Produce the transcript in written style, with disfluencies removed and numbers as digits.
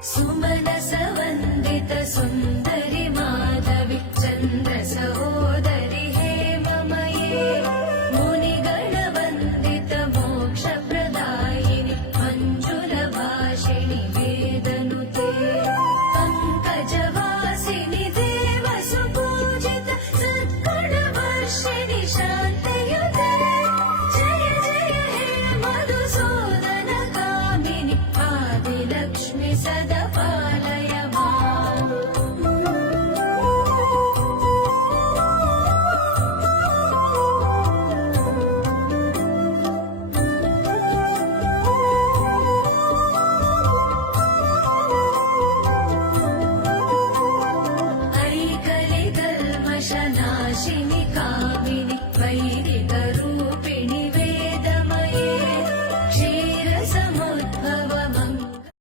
सुमनस वन्दित सुन्दरि माधवि चन्द्र सहोदरि हेममये मुनिगणवन्दित मोक्षप्रदायिनि मञ्जुलभाषिणि वेदनुते पङ्कजवासिनि देवसुपूजित सद्गुणवर्षिणि शान्तयुते जय जय हे मधुसूदन कामिनि आदिलक्ष्मि सदा